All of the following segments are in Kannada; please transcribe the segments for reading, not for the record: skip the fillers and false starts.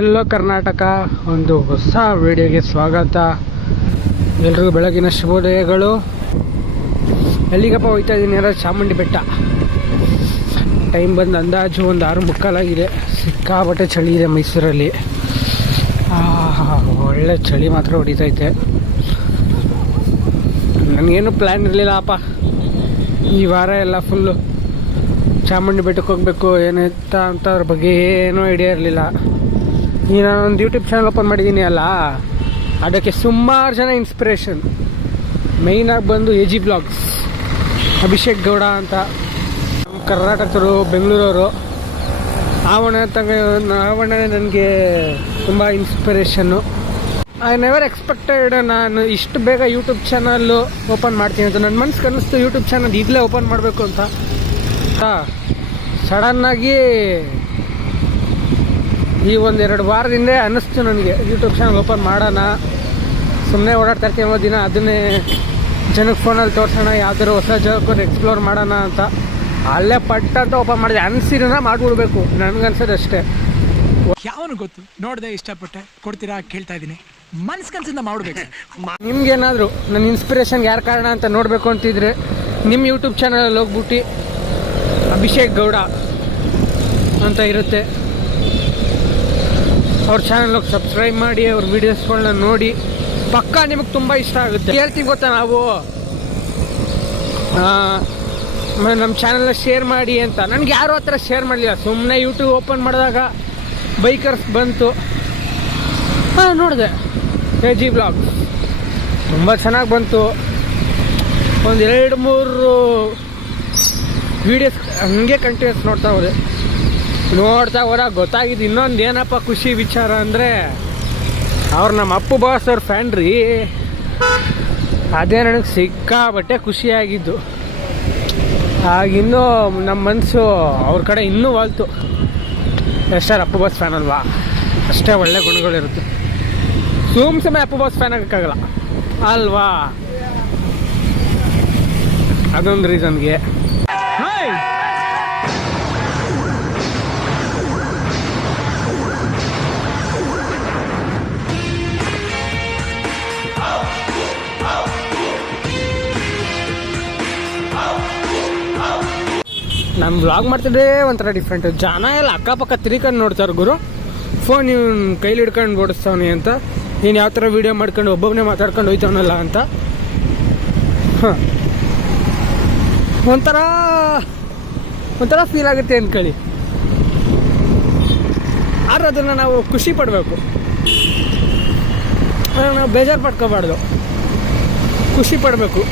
ಎಲ್ಲೋ ಕರ್ನಾಟಕ ಒಂದು ಹೊಸ ವಿಡಿಯೋಗೆ ಸ್ವಾಗತ. ಎಲ್ರಿಗೂ ಬೆಳಗಿನ ಶುಭೋದಯಗಳು. ಎಲ್ಲಿಗಪ್ಪ ಹೋಗ್ತಾ ಇದ್ದೀನಿ ಅಂದರೆ ಚಾಮುಂಡಿ ಬೆಟ್ಟ. ಟೈಮ್ ಬಂದು ಅಂದಾಜು ಒಂದು 6:45 ಸಿಕ್ಕಾಪಟ್ಟೆ ಚಳಿ ಇದೆ ಮೈಸೂರಲ್ಲಿ. ಒಳ್ಳೆ ಚಳಿ ಮಾತ್ರ ಹೊಡಿತೈತೆ. ನನಗೇನು ಪ್ಲ್ಯಾನ್ ಇರಲಿಲ್ಲ ಅಪ್ಪ, ಈ ವಾರ ಎಲ್ಲ ಫುಲ್ಲು ಚಾಮುಂಡಿ ಬೆಟ್ಟಕ್ಕೆ ಹೋಗಬೇಕು ಏನಂತ ಅಂತ ಅದ್ರ ಬಗ್ಗೆ ಏನೂ ಐಡಿಯಾ ಇರಲಿಲ್ಲ. ಈಗ ನಾನೊಂದು ಯೂಟ್ಯೂಬ್ ಚಾನಲ್ ಓಪನ್ ಮಾಡಿದ್ದೀನಿ ಅಲ್ಲ, ಅದಕ್ಕೆ ಸುಮಾರು ಜನ ಇನ್ಸ್ಪಿರೇಷನ್. ಮೇಯ್ನಾಗಿ ಬಂದು AG ಬ್ಲಾಗ್ಸ್, ಅಭಿಷೇಕ್ ಗೌಡ ಅಂತ, ನಮ್ಮ ಕರ್ನಾಟಕದವರು, ಬೆಂಗಳೂರವರು. ಆವಣ್ಣ ನನಗೆ ತುಂಬ ಇನ್ಸ್ಪಿರೇಷನ್ನು. ಐ ನೆವರ್ ಎಕ್ಸ್ಪೆಕ್ಟೆಡ್ ನಾನು ಇಷ್ಟು ಬೇಗ ಯೂಟ್ಯೂಬ್ ಚಾನಲ್ಲು ಓಪನ್ ಮಾಡ್ತೀನಿ ಅಂತ. ನನ್ನ ಮನಸ್ಸಿಗೆ ಅನ್ನಿಸ್ತು ಯೂಟ್ಯೂಬ್ ಚಾನಲ್ ಈಗಲೇ ಓಪನ್ ಮಾಡಬೇಕು ಅಂತ. ಸಡನ್ನಾಗಿ ಈ 1-2 ವಾರದಿಂದ ಅನ್ನಿಸ್ತು ನನಗೆ ಯೂಟ್ಯೂಬ್ ಚಾನಲ್ ಓಪನ್ ಮಾಡೋಣ. ಸುಮ್ಮನೆ ಓಡಾಡ್ತಾ ಇರ್ತೀವಿ ದಿನ, ಅದನ್ನೇ ಜನಕ್ಕೆ ಫೋನಲ್ಲಿ ತೋರಿಸೋಣ, ಯಾವ್ದಾದ್ರು ಹೊಸ ಜಾಗಕ್ಕೆ ಎಕ್ಸ್ಪ್ಲೋರ್ ಮಾಡೋಣ ಅಂತ. ಅಲ್ಲೇ ಪಟ್ಟ ಅಂತ ಓಪನ್ ಮಾಡಿದೆ. ಅನಿಸಿರೋಣ ಮಾಡಿಬಿಡ್ಬೇಕು, ನನಗನ್ಸೋದು ಅಷ್ಟೇ. ಯಾವನು ಗೊತ್ತು, ನೋಡಿದೆ, ಇಷ್ಟಪಟ್ಟೆ, ಕೊಡ್ತೀರಾ ಕೇಳ್ತಾ ಇದ್ದೀನಿ. ಮನಸ್ಕನ್ಸಿಂದ ಮಾಡ್ಬೇಕು. ನಿಮ್ಗೇನಾದರೂ ನನ್ನ ಇನ್ಸ್ಪಿರೇಷನ್ಗೆ ಯಾರು ಕಾರಣ ಅಂತ ನೋಡಬೇಕು ಅಂತಿದ್ರೆ ನಿಮ್ಮ ಯೂಟ್ಯೂಬ್ ಚಾನಲಲ್ಲಿ ಹೋಗ್ಬಿಟ್ಟು ಅಭಿಷೇಕ್ ಗೌಡ ಅಂತ ಇರುತ್ತೆ, ಅವ್ರ ಚಾನಲ್ಗೆ ಸಬ್ಸ್ಕ್ರೈಬ್ ಮಾಡಿ, ಅವ್ರ ವೀಡಿಯೋಸ್ಗಳನ್ನ ನೋಡಿ. ಪಕ್ಕಾ ನಿಮಗೆ ತುಂಬ ಇಷ್ಟ ಆಗುತ್ತೆ. ಹೇಳ್ತೀವಿ ಗೊತ್ತಾ, ನಾವು ನಮ್ಮ ಚಾನಲ್ನ ಶೇರ್ ಮಾಡಿ ಅಂತ. ನನಗೆ ಯಾರೂ ಆ ಥರ ಶೇರ್ ಮಾಡಲಿಲ್ಲ. ಸುಮ್ಮನೆ ಯೂಟ್ಯೂಬ್ ಓಪನ್ ಮಾಡಿದಾಗ ಬೈಕರ್ಸ್ ಬಂತು, ನೋಡಿದೆ AG ಬ್ಲಾಗ್ಸ್ ತುಂಬ ಚೆನ್ನಾಗಿ ಬಂತು. ಒಂದು 2-3 ವೀಡಿಯೋಸ್ ಹಂಗೆ ಕಂಟಿನ್ಯೂಸ್ ನೋಡ್ತಾ ಹೋದಾಗ ಗೊತ್ತಾಗಿದ್ದು ಇನ್ನೊಂದು ಏನಪ್ಪ ಖುಷಿ ವಿಚಾರ ಅಂದರೆ, ಅವ್ರು ನಮ್ಮ ಅಪ್ಪು ಬಾಸ್ ಅವ್ರ ಫ್ಯಾನ್ ರೀ. ಅದೇ ನನಗೆ ಸಿಕ್ಕಾಬಟ್ಟೆ ಖುಷಿಯಾಗಿದ್ದು. ಆಗಿನ್ನೂ ನಮ್ಮ ಮನಸ್ಸು ಅವ್ರ ಕಡೆ ಇನ್ನೂ ವಾಲ್ತು. ಎಷ್ಟಾರು ಅಪ್ಪು ಬಾಸ್ ಫ್ಯಾನ್ ಅಲ್ವಾ, ಅಷ್ಟೇ ಒಳ್ಳೆ ಗುಣಗಳಿರುತ್ತೆ. ಸುಮ್ಮನೆ ಅಪ್ಪು ಬಾಸ್ ಫ್ಯಾನ್ ಆಗೋಕ್ಕಾಗಲ್ಲ ಅಲ್ವಾ, ಅದೊಂದು ರೀಸನ್ಗೆ. ನಾನು ವ್ಲಾಗ್ ಮಾಡ್ತಿದ್ದೆ ಒಂಥರ ಡಿಫ್ರೆಂಟ್. ಜನ ಎಲ್ಲ ಅಕ್ಕಪಕ್ಕ ತಿರ್ಕೊಂಡು ನೋಡ್ತಾರೆ, ಗುರು ಫೋನ್ ಇವ್ನು ಕೈಲಿ ಹಿಡ್ಕೊಂಡು ಓಡಿಸ್ತಾವನಿ ಅಂತ, ನೀನು ಯಾವ ಥರ ವೀಡಿಯೋ ಮಾಡ್ಕೊಂಡು ಒಬ್ಬೊಬ್ಬನೇ ಮಾತಾಡ್ಕೊಂಡು ಹೋಯ್ತಾವನಲ್ಲ ಅಂತ. ಒಂಥರ ಫೀಲ್ ಆಗುತ್ತೆ ಅಂದ್ಕೊಳ್ಳಿ. ಆದ್ರೆ ಅದನ್ನು ನಾವು ಖುಷಿ ಪಡಬೇಕು, ನಾವು ಬೇಜಾರು ಪಡ್ಕೋಬಾರ್ದು, ಖುಷಿ ಪಡಬೇಕು.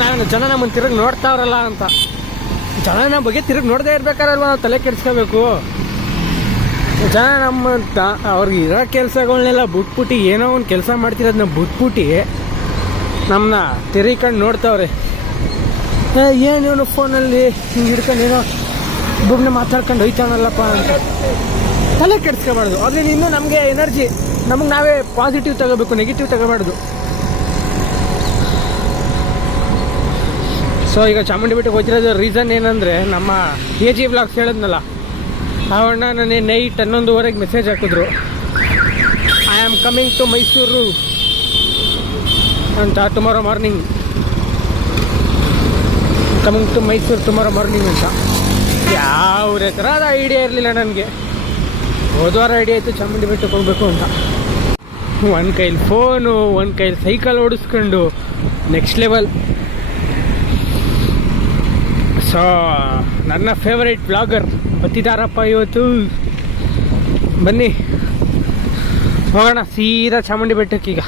ನಾವೇನು ಜನ ನಮ್ಮನ್ನು ತಿರುಗಿ ನೋಡ್ತಾವ್ರಲ್ಲ ಅಂತ, ಜನ ನಮ್ಮ ಬಗ್ಗೆ ತಿರುಗಿ ನೋಡದೇ ಇರ್ಬೇಕಾರಲ್ವ ನಾವು ತಲೆ ಕೆಡಿಸ್ಕೋಬೇಕು. ಜನ ಅವ್ರಿಗೆ ಇರೋ ಕೆಲಸಗಳನ್ನೆಲ್ಲ ಬಿಟ್ಬಿಟ್ಟು ಏನೋ ಒಂದು ಕೆಲಸ ಮಾಡ್ತಿರೋದನ್ನ ಬಿಟ್ಬಿಟ್ಟು ನಮ್ಮನ್ನ ತಿರುಗಿಕೊಂಡು ನೋಡ್ತಾವ್ರೆ. ಏನು ಇವನು ಫೋನಲ್ಲಿ ಹಿಂಗೆ ಹಿಡ್ಕೊಂಡು ಏನೋ ಒಬ್ಬೊಬ್ಬನೇ ಮಾತಾಡ್ಕೊಂಡು ಹೋಯ್ತಾನಲ್ಲಪ್ಪ ಅಂತ ತಲೆ ಕೆಡಿಸ್ಕೋಬಾರ್ದು. ಅದರಿಂದ ಇನ್ನೂ ನಮಗೆ ಎನರ್ಜಿ, ನಮಗೆ ನಾವೇ ಪಾಸಿಟಿವ್ ತಗೋಬೇಕು, ನೆಗೆಟಿವ್ ತಗೋಬಾರ್ದು. ಸೊ ಈಗ ಚಾಮುಂಡಿ ಬೆಟ್ಟಕ್ಕೆ ಹೋಗ್ತಿರೋದು ರೀಸನ್ ಏನಂದರೆ, ನಮ್ಮ AG ಬ್ಲಾಗ್ಸ್ ಹೇಳಿದ್ನಲ್ಲ, ಅವಣ್ಣ ನನಗೆ ನೈಟ್ 11:30 ಮೆಸೇಜ್ ಹಾಕಿದ್ರು, I am coming to Mysuru ಅಂತ, tomorrow morning coming to Mysuru tomorrow morning ಅಂತ. ಯಾವುದೇ ಥರದ ಐಡಿಯಾ ಇರಲಿಲ್ಲ ನನಗೆ. ಹೋದ್ವಾರ ಐಡಿಯಾ ಆಯಿತು ಚಾಮುಂಡಿ ಬೆಟ್ಟಕ್ಕೆ ಹೋಗ್ಬೇಕು ಅಂತ. ಒಂದು ಕೈಲಿ ಫೋನು, ಒಂದು ಕೈಲಿ ಸೈಕಲ್ ಓಡಿಸ್ಕೊಂಡು ನೆಕ್ಸ್ಟ್ ಲೆವೆಲ್. ಸೊ ನನ್ನ ಫೇವರೇಟ್ ಬ್ಲಾಗರ್ ಬರ್ತಿದ್ದಾರಪ್ಪ ಇವತ್ತು. ಬನ್ನಿ ಹೋಗೋಣ ಸೀದಾ ಚಾಮುಂಡಿ ಬೆಟ್ಟಕ್ಕೀಗ.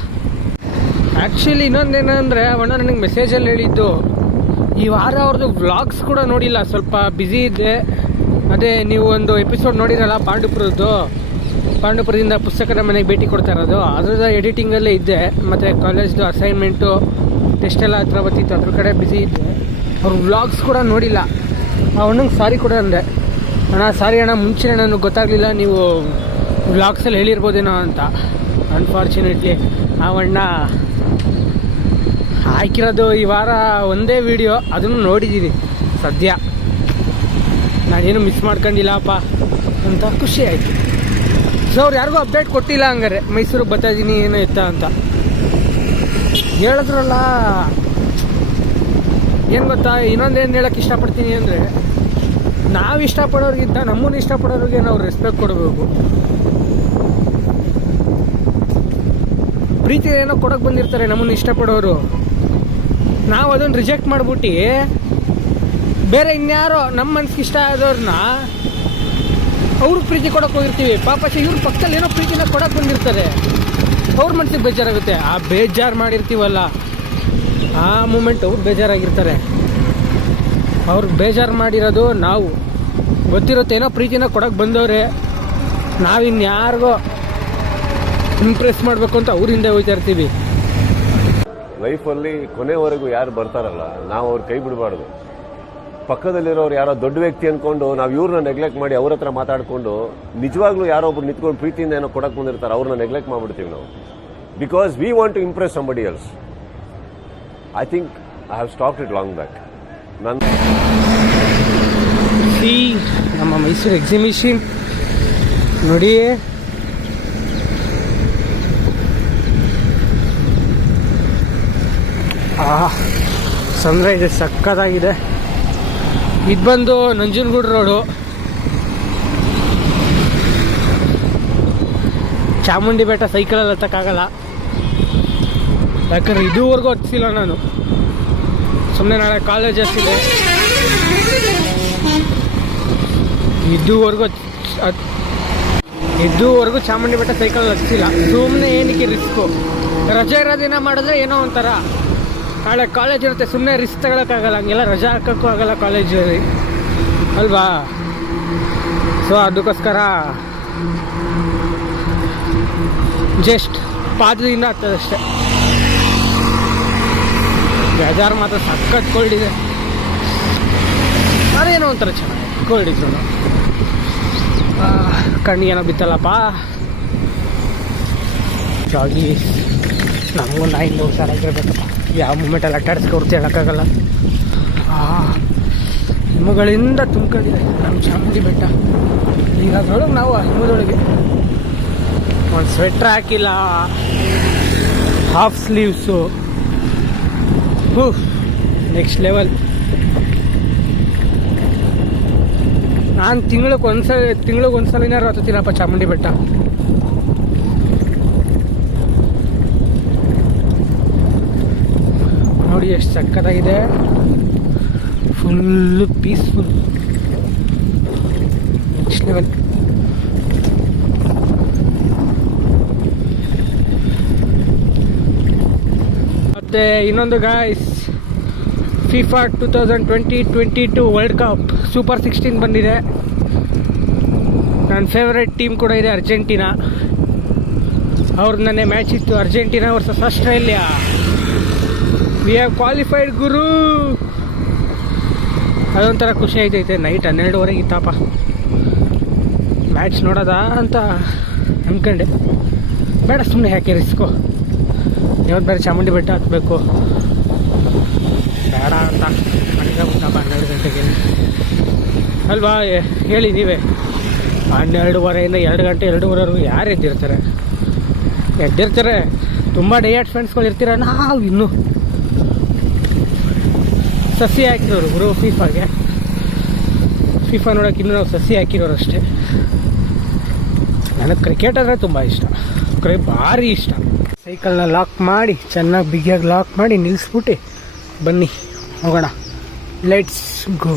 ಆ್ಯಕ್ಚುಲಿ ಇನ್ನೊಂದೇನೆಂದರೆ, ಅವಣ್ಣ ನನಗೆ ಮೆಸೇಜಲ್ಲಿ ಹೇಳಿದ್ದು, ಈ ವಾರ ಅವ್ರದ್ದು ವ್ಲಾಗ್ಸ್ ಕೂಡ ನೋಡಿಲ್ಲ, ಸ್ವಲ್ಪ ಬ್ಯುಸಿ ಇದ್ದೆ. ಅದೇ ನೀವು ಒಂದು ಎಪಿಸೋಡ್ ನೋಡಿರಲ್ಲ ಪಾಂಡುಪುರದಿಂದ ಪುಸ್ತಕದ ಮನೆಗೆ ಭೇಟಿ ಕೊಡ್ತಾ ಇರೋದು, ಅದ್ರದ್ದು ಎಡಿಟಿಂಗಲ್ಲೇ ಇದ್ದೆ. ಮತ್ತು ಕಾಲೇಜ್ದು ಅಸೈನ್ಮೆಂಟು ಟೆಸ್ಟೆಲ್ಲ ಹತ್ರ ಬರ್ತಿತ್ತು, ಅದ್ರ ಕಡೆ ಬ್ಯುಸಿ ಇದ್ದೆ. ಅವ್ರ ವ್ಲಾಗ್ಸ್ ಕೂಡ ನೋಡಿಲ್ಲ. ಅವನಿಗೆ ಸಾರಿ ಕೂಡ ಅಂದೆ, ಅಣ್ಣ ಸಾರಿ ಅಣ್ಣ, ಮುಂಚೆ ನನಗೆ ಗೊತ್ತಾಗಲಿಲ್ಲ ನೀವು ವ್ಲಾಗ್ಸಲ್ಲಿ ಹೇಳಿರ್ಬೋದೇನೋ ಅಂತ. ಅನ್ಫಾರ್ಚುನೇಟ್ಲಿ ಅವಣ್ಣ ಹಾಕಿರೋದು ಈ ವಾರ ಒಂದೇ ವಿಡಿಯೋ, ಅದನ್ನು ನೋಡಿದ್ದೀನಿ ಸದ್ಯ. ನಾನೇನು ಮಿಸ್ ಮಾಡ್ಕೊಂಡಿಲ್ಲಪ್ಪ. ಅಂತ ಖುಷಿ ಆಯಿತು. ಸೊ ಅವ್ರು ಯಾರಿಗೂ ಅಪ್ಡೇಟ್ ಕೊಟ್ಟಿಲ್ಲ ಹಂಗಾರೆ ಮೈಸೂರಿಗೆ ಬರ್ತಾ ಇದ್ದೀನಿ ಏನೋ ಇತ್ತ ಅಂತ ಹೇಳಿದ್ರಲ್ಲ. ಏನು ಗೊತ್ತಾ, ಇನ್ನೊಂದೇನು ಹೇಳೋಕ್ಕೆ ಇಷ್ಟಪಡ್ತೀನಿ ಅಂದರೆ, ನಾವು ಇಷ್ಟಪಡೋರಿಗಿಂತ ನಮ್ಮನ್ನು ಇಷ್ಟಪಡೋರಿಗೆ ನಾವು ರೆಸ್ಪೆಕ್ಟ್ ಕೊಡಬೇಕು. ಪ್ರೀತಿ ಏನೋ ಕೊಡೋಕೆ ಬಂದಿರ್ತಾರೆ ನಮ್ಮನ್ನು ಇಷ್ಟಪಡೋರು, ನಾವು ಅದನ್ನು ರಿಜೆಕ್ಟ್ ಮಾಡಿಬಿಟ್ಟು ಬೇರೆ ಇನ್ಯಾರೋ ನಮ್ಮ ಮನ್ಸಿಗೆ ಇಷ್ಟ ಆದವ್ರನ್ನ ಅವ್ರಿಗೆ ಪ್ರೀತಿ ಕೊಡೋಕೆ ಹೋಗಿರ್ತೀವಿ. ಪಾಪಚ್ಚ ಇವ್ರ ಪಕ್ಕದಲ್ಲಿ ಏನೋ ಪ್ರೀತಿನ ಕೊಡೋಕೆ ಬಂದಿರ್ತಾರೆ, ಅವ್ರ ಮನ್ಸಿಗೆ ಬೇಜಾರಾಗುತ್ತೆ. ಆ ಬೇಜಾರು ಮಾಡಿರ್ತೀವಲ್ಲ, ಆ ಮೂಮೆಂಟ್ ಅವ್ರು ಬೇಜಾರಾಗಿರ್ತಾರೆ. ಅವ್ರಿಗೆ ಬೇಜಾರು ಮಾಡಿರೋದು ನಾವು. ಗೊತ್ತಿರುತ್ತೆ ಏನೋ ಪ್ರೀತಿನ ಕೊಡೋಕೆ ಬಂದವ್ರೆ, ನಾವಿನ್ಯಾರಿಗೋ ಇಂಪ್ರೆಸ್ ಮಾಡಬೇಕು ಅಂತ ಅವ್ರ ಹಿಂದೆ ಹೋಗ್ತಾ ಇರ್ತೀವಿ. ಲೈಫಲ್ಲಿ ಕೊನೆವರೆಗೂ ಯಾರು ಬರ್ತಾರಲ್ಲ, ನಾವು ಅವ್ರ ಕೈ ಬಿಡಬಾರ್ದು. ಪಕ್ಕದಲ್ಲಿರೋರು ಯಾರೋ ದೊಡ್ಡ ವ್ಯಕ್ತಿ ಅಂದ್ಕೊಂಡು ನಾವು ಇವ್ರನ್ನ ನೆಗ್ಲೆಕ್ಟ್ ಮಾಡಿ ಅವ್ರ ಹತ್ರ ಮಾತಾಡಿಕೊಂಡು ನಿಜವಾಗ್ಲೂ ಯಾರೋ ಒಬ್ರು ನಿಂತ್ಕೊಂಡು ಪ್ರೀತಿಯಿಂದ ಏನೋ ಕೊಡಕ್ಕೆ ಬಂದಿರ್ತಾರೆ, ಅವ್ರನ್ನ ನೆಗ್ಲೆಕ್ಟ್ ಮಾಡ್ಬಿಡ್ತೀವಿ ನಾವು. Because we want to impress somebody else. I think I have stopped it long back. ನಮ್ಮ ಮೈಸೂರು ಎಕ್ಸಿಬಿಷನ್ ನೋಡಿ, ಸನ್ರೈಸ್ ಸಕ್ಕತ್ತಾಗಿದೆ. ಇದು ಬಂದು ನಂಜನಗೂಡು ರೋಡು, ಚಾಮುಂಡಿ ಬೆಟ್ಟ ಸೈಕಲಲ್ಲಿ ಹತ್ತಕ್ಕಾಗಲ್ಲ, ಯಾಕಂದ್ರೆ ಇದುವರೆಗೂ ಹತ್ತಿಲ್ಲ ನಾನು. ಸುಮ್ಮನೆ ನಾಳೆ ಕಾಲೇಜಸ್ ಇದೆ, ಇದುವರೆಗೂ ಚಾಮುಂಡಿ ಬೆಟ್ಟ ಸೈಕಲ್ ಹತ್ತಿಲ್ಲ. ಸುಮ್ಮನೆ ಏನಕ್ಕೆ ರಿಸ್ಕು? ರಜೆ ಇರೋ ದಿನ ಮಾಡಿದ್ರೆ ಏನೋ ಒಂಥರ, ನಾಳೆ ಕಾಲೇಜ್ ಇರುತ್ತೆ, ಸುಮ್ಮನೆ ರಿಸ್ಕ್ ತಗೊಳಕ್ಕಾಗಲ್ಲ, ಹಂಗೆಲ್ಲ ರಜೆ ಹಾಕೋಕ್ಕೂ ಆಗಲ್ಲ ಕಾಲೇಜಲ್ಲಿ ಅಲ್ವಾ. ಸೊ ಅದಕ್ಕೋಸ್ಕರ ಜಸ್ಟ್ ಪಾದದಿಂದ ಹತ್ತದಷ್ಟೇ. ಬೇಜಾರು ಮಾತ್ರ ಸಖತ್ ಕೋಲ್ಡ್ ಇದೆ, ಅದೇನೋ ಒಂಥರ ಚೆನ್ನಾಗಿ ಕೋಲ್ಡ್ ಇದ್ರು. ಕಣ್ಣಿಗೇನೋ ಬಿತ್ತಲ್ಲಪ್ಪ. ಜಾಗಿ ನಮಗೂ ನಾಯಿಂದ ಹುಷಾರಾಗಿರ್ಬೇಕಪ್ಪ, ಯಾವ ಮೂಮೆಂಟಲ್ಲಿ ಅಟ್ಟಾಡಿಸ್ಕೊಡ್ತಿ ಹೇಳೋಕ್ಕಾಗಲ್ಲ. ಹಿಮಗಳಿಂದ ತುಂಬಿಕೊಂಡಿದೆ ನಮ್ಮ ಚಾಮುಂಡಿ ಬೆಟ್ಟ. ಈಗ ಅದರೊಳಗೆ ನಾವು ಹಿಮದೊಳಗೆ ಒಂದು ಸ್ವೆಟ್ರ್ ಹಾಕಿಲ್ಲ, ಹಾಫ್ ಸ್ಲೀವ್ಸು, ನೆಕ್ಸ್ಟ್ ಲೆವೆಲ್. ನಾನು ತಿಂಗಳಿಗೆ ಒಂದ್ಸಲಿನಾರು ಹತ್ತುತ್ತೀನಪ್ಪ ಚಾಮುಂಡಿ ಬೆಟ್ಟ. ನೋಡಿ ಎಷ್ಟು ಸಕ್ಕತ್ತಾಗಿದೆ, ಫುಲ್ಲು ಪೀಸ್ಫುಲ್, ನೆಕ್ಸ್ಟ್ ಲೆವೆಲ್. ಮತ್ತು ಇನ್ನೊಂದು guys, FIFA 2022 world cup super 16 ಬಂದಿದೆ. ನನ್ನ ಫೇವ್ರೆಟ್ ಟೀಮ್ ಕೂಡ ಇದೆ, ಅರ್ಜೆಂಟೀನಾ. ಅವ್ರದ್ದು ನೆನ್ನೆ ಮ್ಯಾಚ್ ಇತ್ತು, Argentina versus Australia. We have qualified ಗುರು. ಅದೊಂಥರ ಖುಷಿ ಆಯ್ತೈತೆ. ನೈಟ್ 12:30 ಇತ್ತಪ್ಪ ಮ್ಯಾಚ್ ನೋಡೋದಾ ಅಂತ ಅಂದ್ಕೊಂಡೆ, ಬೇಡ ಸುಮ್ಮನೆ ಯಾಕೆ ರಿಸ್ಕು, ಇವತ್ತು ಬೇರೆ ಚಾಮುಂಡಿ ಬೆಟ್ಟ ಹತ್ತಬೇಕು, ಬೇಡ ಅಂತ ನನಗೆ ಗೊತ್ತಪ್ಪ. 12 ಗಂಟೆಗೆ ಅಲ್ವಾ, ಹೇಳಿ ನೀವೇ. 12:30ಇಂದ 2 ಗಂಟೆ 2:30ವರೆಗೂ ಯಾರು ಎದ್ದಿರ್ತಾರೆ? ತುಂಬ ಡಯಟ್ ಫ್ರೆಂಡ್ಸ್ಗಳು ಇರ್ತೀರ. ನಾವು ಇನ್ನೂ ಸಸಿ ಹಾಕಿರೋರು ಗುರು ಫಿಫಾ ನೋಡೋಕೆ ಇನ್ನೂ ನಾವು ಸಸಿ ಹಾಕಿರೋರು ಅಷ್ಟೇ. ನನಗೆ ಕ್ರಿಕೆಟ್ ಅಂದರೆ ತುಂಬ ಇಷ್ಟ, ಭಾರಿ ಇಷ್ಟ. ಸೈಕಲ್ನ ಲಾಕ್ ಮಾಡಿ ಚೆನ್ನಾಗಿ ಬಿಗಿಯಾಗಿ ಲಾಕ್ ಮಾಡಿ ನಿಲ್ಲಿಸ್ಬಿಟ್ಟು ಬನ್ನಿ ಹೋಗೋಣ, ಲೆಟ್ಸ್ ಗೋ.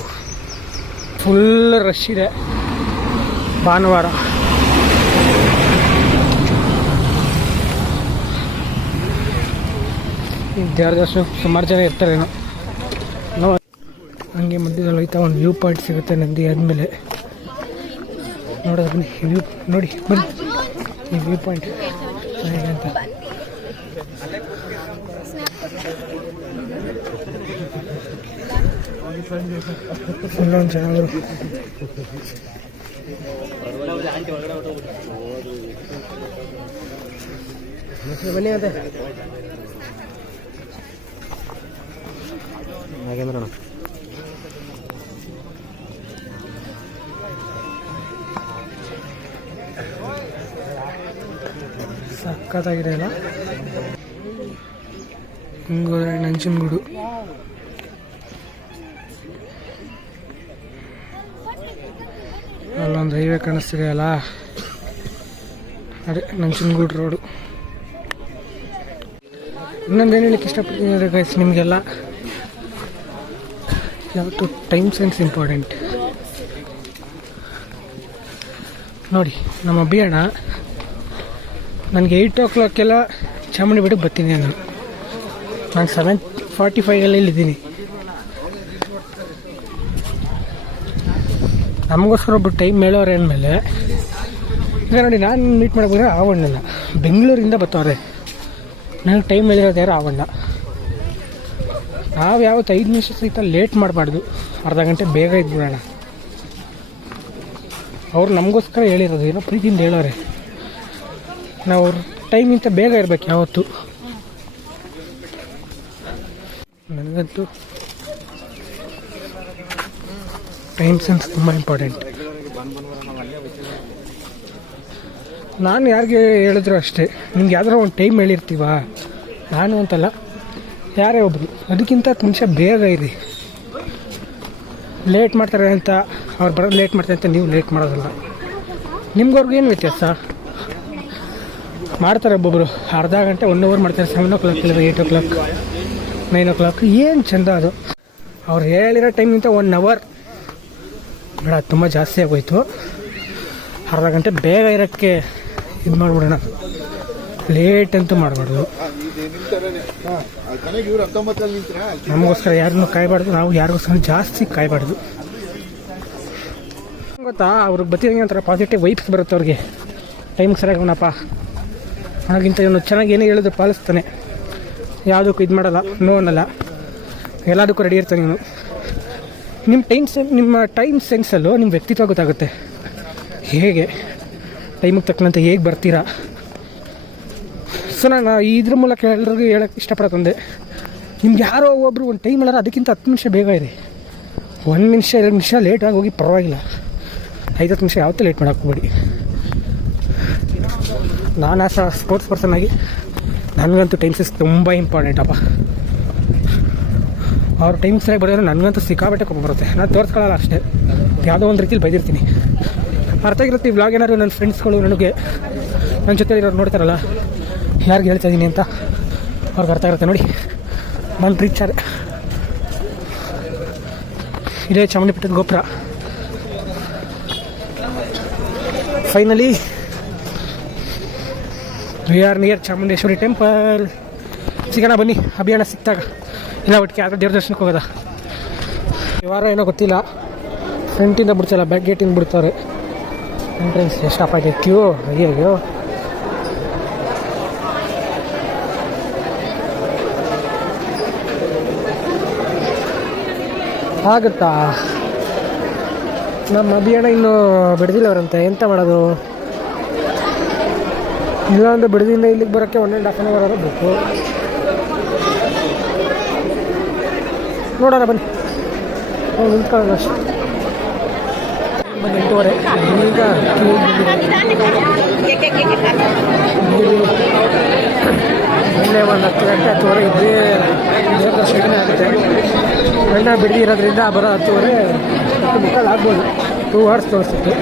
ಫುಲ್ ರಶ್ ಇದೆ ಭಾನುವಾರ. ದೇವ್ರ ದರ್ಶನ ಸುಮಾರು ಜನ ಇರ್ತಾರೇನೋ. ಹಂಗೆ ಮಧ್ಯದಲ್ಲಿ ಹೋಯ್ತಾ ಒಂದು ವ್ಯೂ ಪಾಯಿಂಟ್ ಸಿಗುತ್ತೆ ನಂದಿ ಆದಮೇಲೆ. ನೋಡೋದು ಬನ್ನಿ, ವ್ಯೂ ನೋಡಿ ಬನ್ನಿ, ಈ ವ್ಯೂ ಪಾಯಿಂಟ್ ಹೇಗೆ ಅಂತ. ಫುಲ್ಲೊಂದು ಚೆನ್ನಾಗಿ ಬನ್ನಿ ಅಂತ ಹಾಗೇಂದ್ರಣ. ಸಖತ್ತಾಗಿದೆ ಅಲ್ಲ. ಹಿಂಗೋದ್ರೆ ನಂಜನಗೂಡು. ಅಲ್ಲೊಂದು ಹೈವೇ ಕಾಣಿಸ್ತಿದೆ ಅಲ್ಲ, ಅದೇ ನಂಜನಗೂಡು ರೋಡು. ಇನ್ನೊಂದೇನು ಹೇಳಕ್ಕೆ ಇಷ್ಟಪಡ್ತೀನಿ ಅಂದರೆ ಗೈಸ್, ನಿಮಗೆಲ್ಲ ಯಾವತ್ತು ಟೈಮ್ ಸೆನ್ಸ್ ಇಂಪಾರ್ಟೆಂಟ್. ನೋಡಿ ನಮ್ಮ ಅಭಿಯಾಣ ನನಗೆ 8 o'clock ಚಾಮುಂಡಿ ಬೆಟ್ಟಕ್ಕೆ ಬರ್ತೀನಿ ನಾನು 7:45 ಇಲ್ಲಿದ್ದೀನಿ. ನಮಗೋಸ್ಕರ ಒಬ್ಬರು ಟೈಮ್ ಹೇಳೋರೆ ಅಂದಮೇಲೆ ಈಗ ನೋಡಿ, ನಾನು ಮೀಟ್ ಮಾಡೋದ್ರೆ ಆವಣ್ಣನ ಬೆಂಗಳೂರಿಂದ ಬರ್ತಾವ್ರೆ. ನನಗೆ ಟೈಮ್ ಹೇಳಿರೋದು ಯಾರು ಆವಣ್ಣ. ನಾವು ಯಾವತ್ತು 5 ನಿಮಿಷ ಸಹಿತ ಲೇಟ್ ಮಾಡಬಾರ್ದು, ಅರ್ಧ ಗಂಟೆ ಬೇಗ ಇದ್ಬಿಡೋಣ. ಅವ್ರು ನಮಗೋಸ್ಕರ ಹೇಳಿರೋದು, ಏನೋ ಪ್ರೀತಿಯಿಂದ ಹೇಳೋರೆ. ನಾವು ಅವ್ರ ಟೈಮಿಂತ ಬೇಗ ಇರಬೇಕು ಯಾವತ್ತು. ನನಗಂತೂ ಟೈಮ್ ಸೆನ್ಸ್ ತುಂಬ ಇಂಪಾರ್ಟೆಂಟ್. ನಾನು ಯಾರಿಗೆ ಹೇಳಿದ್ರು ಅಷ್ಟೇ, ನಿಮ್ಗೆ ಯಾವ್ದಾರ ಒಂದು ಟೈಮ್ ಹೇಳಿರ್ತೀವ, ನಾನು ಅಂತಲ್ಲ ಯಾರೇ ಒಬ್ಬರು, ಅದಕ್ಕಿಂತ 10 ನಿಮಿಷ ಬೇಗ ಇರಿ. ಲೇಟ್ ಮಾಡ್ತಾರೆ ಅಂತ ಅವ್ರು ಬರೋದು ಲೇಟ್ ಮಾಡ್ತಾರೆ ಅಂತ ನೀವು ಲೇಟ್ ಮಾಡೋದಲ್ಲ. ನಿಮ್ಗವ್ರಿಗೂ ಏನು ವ್ಯತ್ಯಾಸ? ಮಾಡ್ತಾರೆ ಒಬ್ಬೊಬ್ಬರು ಅರ್ಧ ಗಂಟೆ 1 hour ಮಾಡ್ತಾರೆ, 7 o'clock ಇಲ್ಲ 8 o'clock 9 o'clock. ಏನು ಚೆಂದ ಅದು. ಅವ್ರು ಹೇಳಿರೋ ಟೈಮಿಂತ 1 hour ಬೇಡ, ತುಂಬ ಜಾಸ್ತಿ ಆಗೋಯ್ತು. ಅರ್ಧ ಗಂಟೆ ಬೇಗ ಇರೋಕ್ಕೆ ಇದು ಮಾಡಿಬಿಡೋಣ, ಲೇಟ್ ಅಂತೂ ಮಾಡಬಾರ್ದು. ನಮಗೋಸ್ಕರ ಯಾರನ್ನೂ ಕಾಯಬಾರ್ದು, ನಾವು ಯಾರಿಗೋಸ್ಕರ ಜಾಸ್ತಿ ಕಾಯಬಾರ್ದು. ಗೊತ್ತಾ, ಅವ್ರಿಗೆ ಬರ್ತಿದಂಗೆ ಒಂಥರ ಪಾಸಿಟಿವ್ ವೈಬ್ಸ್ ಬರುತ್ತೆ ಅವ್ರಿಗೆ. ಟೈಮ್ಗೆ ಸರಿಯಾಗವನಪ್ಪ ನನಗಿಂತ ಇವನು ಚೆನ್ನಾಗಿ ಏನೇ ಹೇಳಿದ್ರು ಪಾಲಿಸ್ತಾನೆ, ಯಾವುದಕ್ಕೂ ಇದು ಮಾಡಲ್ಲ, ನೋ ಅನ್ನಲ್ಲ, ಎಲ್ಲದಕ್ಕೂ ರೆಡಿ ಇರ್ತಾನೆ ಇವನು. ನಿಮ್ಮ ಟೈಮ್ ಸೆನ್ಸಲ್ಲೂ ನಿಮ್ಮ ವ್ಯಕ್ತಿತ್ವ ಗೊತ್ತಾಗುತ್ತೆ. ಹೇಗೆ ಟೈಮಿಗೆ ತಕ್ಕಂತೆ ಹೇಗೆ ಬರ್ತೀರಾ. ಸೊ ನಾನು ಇದ್ರ ಮೂಲಕ ಎಲ್ರಿಗೂ ಹೇಳೋಕ್ಕೆ ಇಷ್ಟಪಡೋದಂದೆ, ನಿಮ್ಗೆ ಯಾರೋ ಒಬ್ಬರು ಒಂದು ಟೈಮ್ ಹೇಳೋರು ಅದಕ್ಕಿಂತ 10 ನಿಮಿಷ ಬೇಗ ಇದೆ. 1 ನಿಮಿಷ 2 ನಿಮಿಷ ಲೇಟಾಗಿ ಹೋಗಿ ಪರವಾಗಿಲ್ಲ, 5-10 ನಿಮಿಷ ಯಾವತ್ತೂ ಲೇಟ್ ಮಾಡೋಕೆ ಹೋಗ್ಬೇಡಿ. ನಾನು ಸ್ಪೋರ್ಟ್ಸ್ ಪರ್ಸನ್ ಆಗಿ ನನಗಂತೂ ಟೈಮ್ ಸೆನ್ಸ್ ತುಂಬ ಇಂಪಾರ್ಟೆಂಟ್ ಅಪ್ಪ. ಅವ್ರ ಟೈಮ್ ಸರಿಯಾಗಿ ಬರೋದ್ರೆ ನನಗಂತೂ ಸಿಕ್ಕಾಬಟ್ಟೆ ಕೋಪ ಬರುತ್ತೆ. ನಾನು ತೋರಿಸ್ಕೊಳ್ಳಲ್ಲ ಅಷ್ಟೇ, ಯಾವುದೋ ಒಂದು ರೀತಿಲಿ ಬೈದಿರ್ತೀನಿ. ಅರ್ಥ ಆಗಿರುತ್ತೆ ಈ ವ್ಲಾಗ್. ಏನಾದ್ರು ನನ್ನ ಫ್ರೆಂಡ್ಸ್ಗಳು ನನಗೆ ನನ್ನ ಜೊತೆ ಇರೋರು ನೋಡ್ತಾರಲ್ಲ, ಯಾರಿಗೆ ಹೇಳ್ತಾ ಇದ್ದೀನಿ ಅಂತ ಅವ್ರಿಗೆ ಅರ್ಥ ಆಗುತ್ತೆ. ನೋಡಿ ನಾನು ರೀಚ್ ಆದೆ, ಇದೇ ಚಾಮುಂಡಿ ಬೆಟ್ಟದ ಗೋಪುರ. Finally we are near Chamundeshwari temple. ಸಿಗೋಣ ಬನ್ನಿ, ಅಭಿಯಾನ ಸಿಕ್ತಾಗ ಇಲ್ಲ ಒಟ್ಟಿಗೆ ಆದರೆ ದೇವ್ರ ದರ್ಶನಕ್ಕೆ ಹೋಗೋದ. ಈ ವಾರ ಏನೋ ಗೊತ್ತಿಲ್ಲ, ಫ್ರಂಟಿಂದ ಬಿಡ್ಸಲ್ಲ, ಬ್ಯಾಕ್ ಗೇಟಿಂದ ಬಿಡ್ತಾರೆ. ಎಂಟ್ರೆನ್ಸ್ ಎಷ್ಟಪ್ಪ ಇದೆ ಕ್ಯೂ, ಅಯ್ಯೋ. ಆಗುತ್ತಾ? ನಮ್ಮ ಅಭಿಯಾನ ಇನ್ನೂ ಬಿಡ್ದಿಲ್ಲವರಂತೆ, ಎಂತ ಮಾಡೋದು? ಇಲ್ಲಾಂದ್ರೆ ಬಿಡದಿಂದ ಇಲ್ಲಿಗೆ ಬರೋಕ್ಕೆ 1.5 hour ಬೇಕು. ನೋಡೋಣ ಬನ್ನಿ, ನಿಂತ್ಕೊಳ್ಳೋಣ ಅಷ್ಟೇ. 8:30 ಈಗ ಇಲ್ಲೇ ಒಂದು 10 ಗಂಟೆ 10:30 ಇದ್ದೇ ದೇವ್ರ ದರ್ಶನನೇ ಆಗುತ್ತೆ. ಗಂಡ ಬಿಡದಿ ಇರೋದ್ರಿಂದ ಬರೋ 10:30 ಮುಕ್ಕಾಲು ಆಗ್ಬೋದು. 2 hours ತೋರಿಸುತ್ತೆ.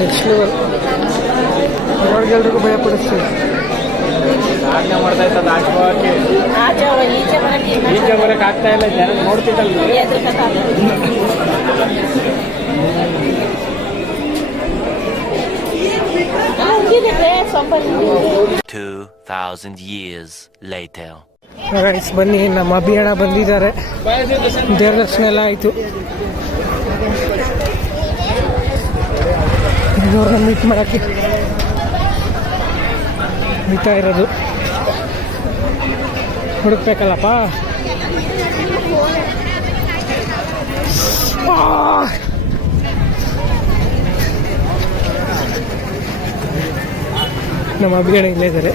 ನೆಕ್ಸ್ಟ್ ಲೆವೆಲ್ ಅವ್ರಿಗೆಲ್ರಿಗೂ ಭಯಪಡಿಸ್ತೀವಿ. ಮಾಡ್ತಾ ಇರ್ತದೆ ಈಚೆ ಬರೋಕೆ ಆಗ್ತಾ ಇಲ್ಲ, ಜನ ನೋಡ್ತಿದ್ದಲ್ಲ. 2000 years later. ಗೈಸ್ ಬನ್ನಿ, ನಮ್ಮ ಅಭಿಯಾನ ಬಂದಿದ್ದಾರೆ. ದೇವ್ರ ದರ್ಶನ ಎಲ್ಲ ಆಯಿತು. ಇವ್ರನ್ನ ಮೀಟ್ ಮಾಡೋಕ್ಕೆ ಮೀತಾ ಇರೋದು. ಹುಡುಕ್ಬೇಕಲ್ಲಪ್ಪ. ನಮ್ಮ ಅಭಿ ಅಣ್ಣ ಇಲ್ಲೇ ಇದ್ದಾರೆ.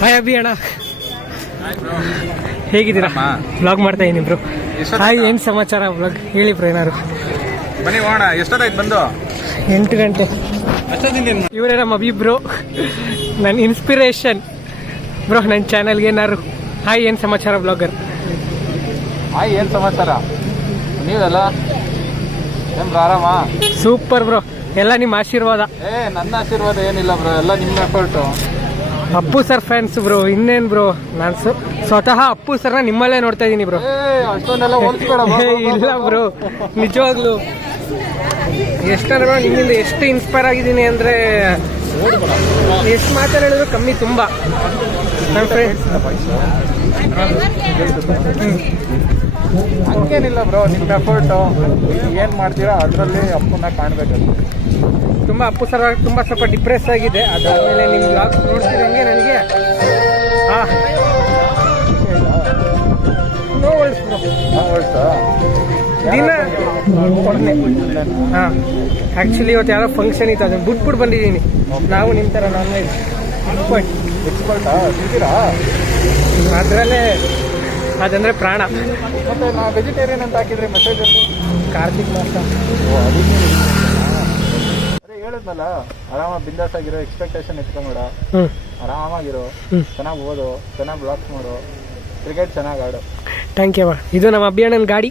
ಹಾಯ್ ಅಭಿ ಅಣ್ಣ, ಹೇಗಿದ್ದೀರಾ? ವ್ಲಾಗ್ ಮಾಡ್ತಾ ಇದೀನಿ ಬ್ರೋ. ಹಾಯ್, ಏನು ಸಮಾಚಾರ? ವ್ಲಾಗ್ ಹೇಳಿ ಬ್ರೋ ಏನಾರು. ಬನ್ನಿ ಹೋಗೋಣ. ಎಷ್ಟೊತ್ತಾಯ್ತು ಬಂದು? 8 ಗಂಟೆ. ಇವರೇ ನಮ್ಮ ಅಭಿ ಬ್ರೋ, ನನ್ನ ಇನ್ಸ್ಪಿರೇಷನ್ ಬ್ರೋ. ನನ್ನ ಚಾನಲ್ಗೆ ಏನಾರು ಹಾಯ್, ಏನು ಸಮಾಚಾರ ಬ್ಲಾಗರ್? ಹಾಯ್, ಏನು ಸಮಾಚಾರ? ನೀವೆಲ್ಲ ಏನ್ರ ಆರಾಮ? ಸೂಪರ್ ಬ್ರೋ, ಎಲ್ಲ ನಿಮ್ಮ ಆಶೀರ್ವಾದ. ನನ್ನ ಆಶೀರ್ವಾದ ಏನಿಲ್ಲ ಬ್ರೋ, ಎಲ್ಲ ನಿಮ್ಮ effort. Appu sir fans bro. ಇನ್ನೇನು ಬ್ರೋ, ನಾನು ಸ್ವತಃ ಅಪ್ಪು ಸರ್ನ ನಿಮ್ಮಲ್ಲೇ ನೋಡ್ತಾ ಇದ್ದೀನಿ ಬ್ರೋ. ಅಷ್ಟೊಂದೆಲ್ಲ ಹೋಲಿಸ್ಬೇಡ. ಇಲ್ಲ ಬ್ರೋ, ನಿಜವಾಗ್ಲು ಎಷ್ಟಾರ ನಿಮ್ಮಿಂದ ಎಷ್ಟು ಇನ್ಸ್ಪೈರ್ ಆಗಿದ್ದೀನಿ ಅಂದರೆ ಎಷ್ಟು ಮಾತಾಡಿ ಹೇಳಿದ್ರು ಕಮ್ಮಿ. ತುಂಬ ನನ್ನ ಫ್ರೆಂಡ್ಸ್ ಹಂಗೇನಿಲ್ಲ ಬ್ರೋ, ನಿಮ್ಮ ಎಫರ್ಟು ಏನು ಮಾಡ್ತೀರಾ ಅದರಲ್ಲಿ ಅಪ್ಪನ್ನ ಕಾಣಬೇಕು. ತುಂಬ ಅಪ್ಪು ಸರ್ ತುಂಬ ಸ್ವಲ್ಪ ಡಿಪ್ರೆಸ್ ಆಗಿದೆ. ಅದಾದಮೇಲೆ ನಿಮ್ಮ ಬ್ಲಾಗ್ ನೋಡ್ತಿದ್ದಂಗೆ ನನಗೆ ದಿನ ಹಾಂ, ಆ್ಯಕ್ಚುಲಿ ಇವತ್ತು ಯಾರೋ ಫಂಕ್ಷನ್ ಇತ್ತು, ಅದನ್ನು ಬಿಟ್ಬಿಟ್ಟು ಬಂದಿದ್ದೀನಿ. ನಾವು ನಿಮ್ಮ ಥರ ನಾನ್ ವೆಜ್ ಎಕ್ಸ್ಪರ್ಟಾ ತಿಂತೀರಾ? ಅದರಲ್ಲೇ ಅದಂದರೆ ಪ್ರಾಣ. ಮತ್ತೆ ನಾ ವೆಜಿಟೇರಿಯನ್ ಅಂತ ಹಾಕಿದ್ರೆ ಮೆಸೇಜ್ ಕಾರ್ತಿಕ್ ಮಾಸ. ಅದೇ ಹೇಳಿದ್ನಲ್ಲ, ಆರಾಮಾಗಿ ಬಿಂದಾಸ್ ಆಗಿರೋ, ಎಕ್ಸ್ಪೆಕ್ಟೇಷನ್ ಇಟ್ಕೊಂಬೇಡ, ಆರಾಮಾಗಿರೋ, ಚೆನ್ನಾಗಿ ಓದು, ಚೆನ್ನಾಗಿ ಬ್ಲಾಗ್ಸ್ ಮಾಡು, ಕ್ರಿಕೆಟ್ ಚೆನ್ನಾಗಿ ಆಡು. Thank you. ಇದು ನಮ್ಮ ಅಭಿಯಾನನ ಗಾಡಿ,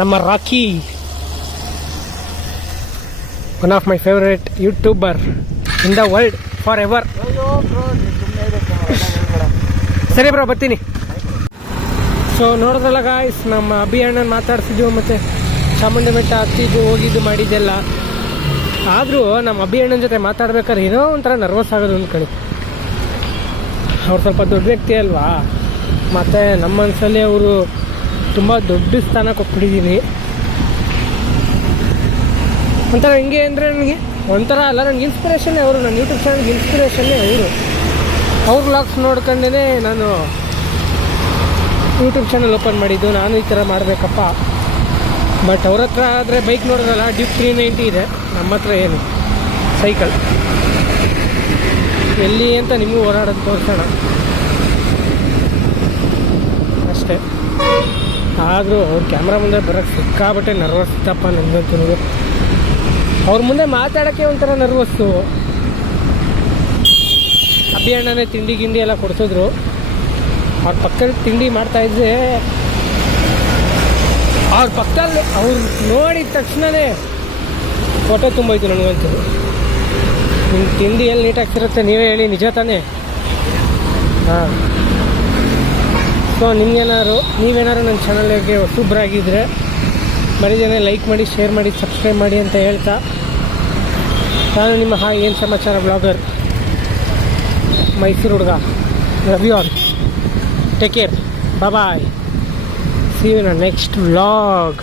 ನಮ್ಮ Rocky, one of my favourite YouTuber in the world for ever. ಸರಿ ಬ್ರೋ, ಬರ್ತೀನಿ. ಸೊ ನೋಡಿದ್ರಲ್ಲ ಗಾಯ್ಸ್, ನಮ್ಮ ಅಭಿಯಾನನ ಮಾತಾಡ್ಸಿದ್ವು, ಮತ್ತು ಚಾಮುಂಡಿ ಬೆಟ್ಟ ಹತ್ತಿದ್ದು ಹೋಗಿದ್ದು ಮಾಡಿದ್ದೆಲ್ಲ. ಆದರೂ ನಮ್ಮ ಅಭಿಯಾನನ ಜೊತೆ ಮಾತಾಡ್ಬೇಕಾದ್ರೆ ಏನೋ ಒಂಥರ ನರ್ವಸ್ ಆಗೋದು ಅಂದ್ಕೊಳ್ಳಿ. ಅವ್ರು ಸ್ವಲ್ಪ ದೊಡ್ಡ ವ್ಯಕ್ತಿ ಅಲ್ವಾ, ಮತ್ತು ನಮ್ಮ ಮನಸ್ಸಲ್ಲಿ ಅವರು ತುಂಬ ದೊಡ್ಡ ಸ್ಥಾನ ಕೊಟ್ಬಿಟ್ಟಿದ್ದೀನಿ. ಒಂಥರ ಹೆಂಗೆ ಅಂದರೆ ನನಗೆ ಒಂಥರ ಅಲ್ಲ, ನನಗೆ ಇನ್ಸ್ಪಿರೇಷನ್ನೇ ಅವರು. ನನ್ನ ಯೂಟ್ಯೂಬ್ ಚಾನಲ್ಗೆ ಇನ್ಸ್ಪಿರೇಷನ್ನೇ ಅವರು. ಅವ್ರ ವ್ಲಾಗ್ಸ್ ನೋಡ್ಕೊಂಡೇ ನಾನು ಯೂಟ್ಯೂಬ್ ಚಾನಲ್ ಓಪನ್ ಮಾಡಿದ್ದು. ನಾನು ಈ ಥರ ಮಾಡಬೇಕಪ್ಪ. ಬಟ್ ಅವ್ರ ಹತ್ರ ಆದರೆ ಬೈಕ್ ನೋಡೋದಲ್ಲ, ಡ್ಯೂಕ್ 390 ಇದೆ. ನಮ್ಮ ಹತ್ರ ಏನು ಸೈಕಲ್. ಎಲ್ಲಿ ಅಂತ ನಿಮಗೂ ಓಡಾಡೋದು ತೋರಿಸೋಣ ಅಷ್ಟೇ. ಆದರೂ ಅವ್ರ ಕ್ಯಾಮ್ರಾ ಮುಂದೆ ಬರೋಕ್ಕೆ ಸಿಕ್ಕಾಬಟ್ಟೆ ನರ್ವಸ್ ಇತ್ತಪ್ಪ ನನಗಂತೂ. ಅವ್ರ ಮುಂದೆ ಮಾತಾಡೋಕ್ಕೆ ಒಂಥರ ನರ್ವಸ್ಸು. ಅಭಿಯಾನನೇ ತಿಂಡಿ ಗಿಂಡಿ ಎಲ್ಲ ಕೊಡಿಸಿದ್ರು. ಅವ್ರ ಪಕ್ಕದಲ್ಲಿ ತಿಂಡಿ ಮಾಡ್ತಾಯಿದ್ದೆ, ಅವ್ರ ಪಕ್ಕದಲ್ಲಿ ಅವ್ರು ನೋಡಿದ ತಕ್ಷಣವೇ ಹೊಟ್ಟೆ ತುಂಬೋಯ್ತು ನನಗಂತೂ. ನಿಮ್ಮ ತಿಂಡಿ ಎಲ್ಲಿ ನೀಟಾಗ್ತಿರುತ್ತೆ ನೀವೇ ಹೇಳಿ, ನಿಜ ತಾನೇ? ಹಾಂ. ಸೊ ನೀವೇನಾದ್ರು ನನ್ನ ಚಾನಲ್ಗೆ ಹೊಸಬ್ರಾಗಿದ್ದರೆ ಮರಿದೇನೆ ಲೈಕ್ ಮಾಡಿ, ಶೇರ್ ಮಾಡಿ, ಸಬ್ಸ್ಕ್ರೈಬ್ ಮಾಡಿ ಅಂತ ಹೇಳ್ತಾ, ನಾನು ನಿಮ್ಮ ಹಾಯ್ ಏನು ಸಮಾಚಾರ ಬ್ಲಾಗರ್, ಮೈಸೂರು ಹುಡುಗ, love you all, take care, bye, see you in next vlog.